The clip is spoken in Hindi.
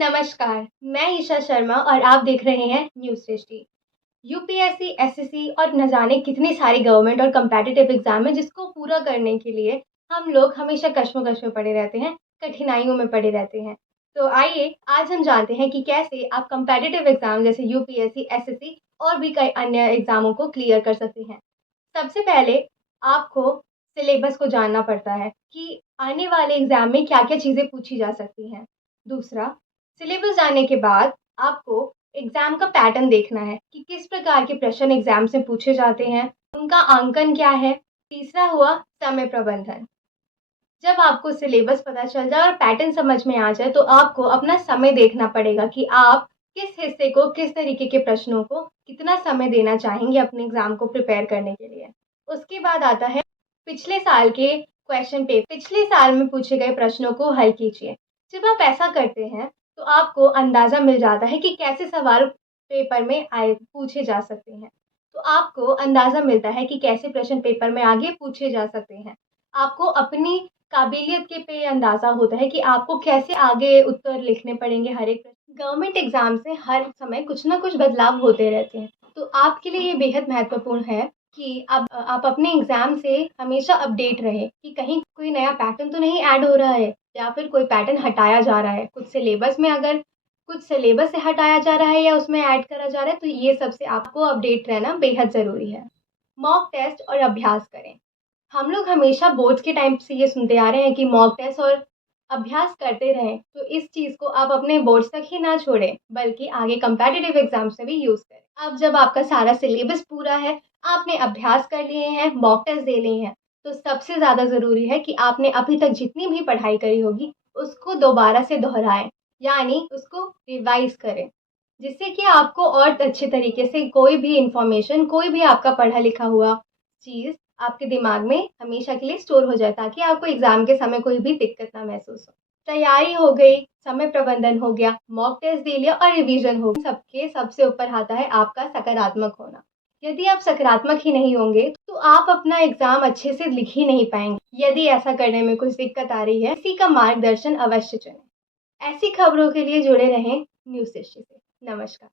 नमस्कार, मैं ईशा शर्मा और आप देख रहे हैं न्यूज़ सृष्टि। यूपीएससी, एसएससी और न जाने कितनी सारी गवर्नमेंट और कॉम्पिटिटिव एग्ज़ाम है जिसको पूरा करने के लिए हम लोग हमेशा कश्मकश में पड़े रहते हैं, कठिनाइयों में पड़े रहते हैं। तो आइए आज हम जानते हैं कि कैसे आप कॉम्पिटिटिव एग्ज़ाम जैसे यूपीएससी, एसएससी और भी कई अन्य एग्ज़ामों को क्लियर कर सकते हैं। सबसे पहले आपको सिलेबस को जानना पड़ता है कि आने वाले एग्ज़ाम में क्या-क्या चीज़ें पूछी जा सकती हैं। दूसरा, सिलेबस जानने के बाद आपको एग्ज़ाम का पैटर्न देखना है कि किस प्रकार के प्रश्न एग्ज़ाम से पूछे जाते हैं, उनका आंकन क्या है। तीसरा हुआ समय प्रबंधन। जब आपको सिलेबस पता चल जाए और पैटर्न समझ में आ जाए, तो आपको अपना समय देखना पड़ेगा कि आप किस हिस्से को, किस तरीके के प्रश्नों को कितना समय देना चाहेंगे अपने एग्ज़ाम को प्रिपेयर करने के लिए। उसके बाद आता है पिछले साल के क्वेश्चन पेपर। पिछले साल में पूछे गए प्रश्नों को हल कीजिए। जब आप ऐसा करते हैं, तो आपको अंदाज़ा मिल जाता है कि कैसे सवाल पेपर में आए पूछे जा सकते हैं। तो आपको अंदाज़ा मिलता है कि कैसे प्रश्न पेपर में आगे पूछे जा सकते हैं। आपको अपनी काबिलियत के पे अंदाज़ा होता है कि आपको कैसे आगे उत्तर लिखने पड़ेंगे हर एक प्रश्न। गवर्नमेंट एग्ज़ाम से हर समय कुछ न कुछ बदलाव होते रहते हैं, तो आपके लिए ये बेहद महत्वपूर्ण है कि आप अपने एग्ज़ाम से हमेशा अपडेट रहें कि कहीं कोई नया पैटर्न तो नहीं ऐड हो रहा है या फिर कोई पैटर्न हटाया जा रहा है। कुछ सिलेबस से हटाया जा रहा है या उसमें ऐड करा जा रहा है, तो ये सब से आपको अपडेट रहना बेहद ज़रूरी है। मॉक टेस्ट और अभ्यास करें। हम लोग हमेशा बोर्ड्स के टाइम से ये सुनते आ रहे हैं कि मॉक टेस्ट और अभ्यास करते रहें, तो इस चीज़ को आप अपने बोर्ड्स तक ही ना छोड़ें, बल्कि आगे कॉम्पिटिटिव एग्ज़ाम्स में भी यूज़ करें। अब जब आपका सारा सिलेबस पूरा है, आपने अभ्यास कर लिए हैं, मॉक टेस्ट दे लिए हैं, तो सबसे ज़्यादा ज़रूरी है कि आपने अभी तक जितनी भी पढ़ाई करी होगी, उसको दोबारा से दोहराएँ, यानी उसको रिवाइज़ करें, जिससे कि आपको और अच्छे तरीके से कोई भी इन्फॉर्मेशन, कोई भी आपका पढ़ा लिखा हुआ चीज़ आपके दिमाग में हमेशा के लिए स्टोर हो जाए, ताकि आपको एग्ज़ाम के समय कोई भी दिक्कत ना महसूस हो। तैयारी हो गई, समय प्रबंधन हो गया, मॉक टेस्ट दे लिया और रिवीजन हो गया। सबके सबसे ऊपर आता है आपका सकारात्मक होना। यदि आप सकारात्मक ही नहीं होंगे, तो आप अपना एग्ज़ाम अच्छे से लिख ही नहीं पाएँगे। यदि ऐसा करने में कुछ दिक्कत आ रही है, किसी का मार्गदर्शन अवश्य चुनें। ऐसी खबरों के लिए जुड़े रहें न्यूज़ सृष्टि से। नमस्कार।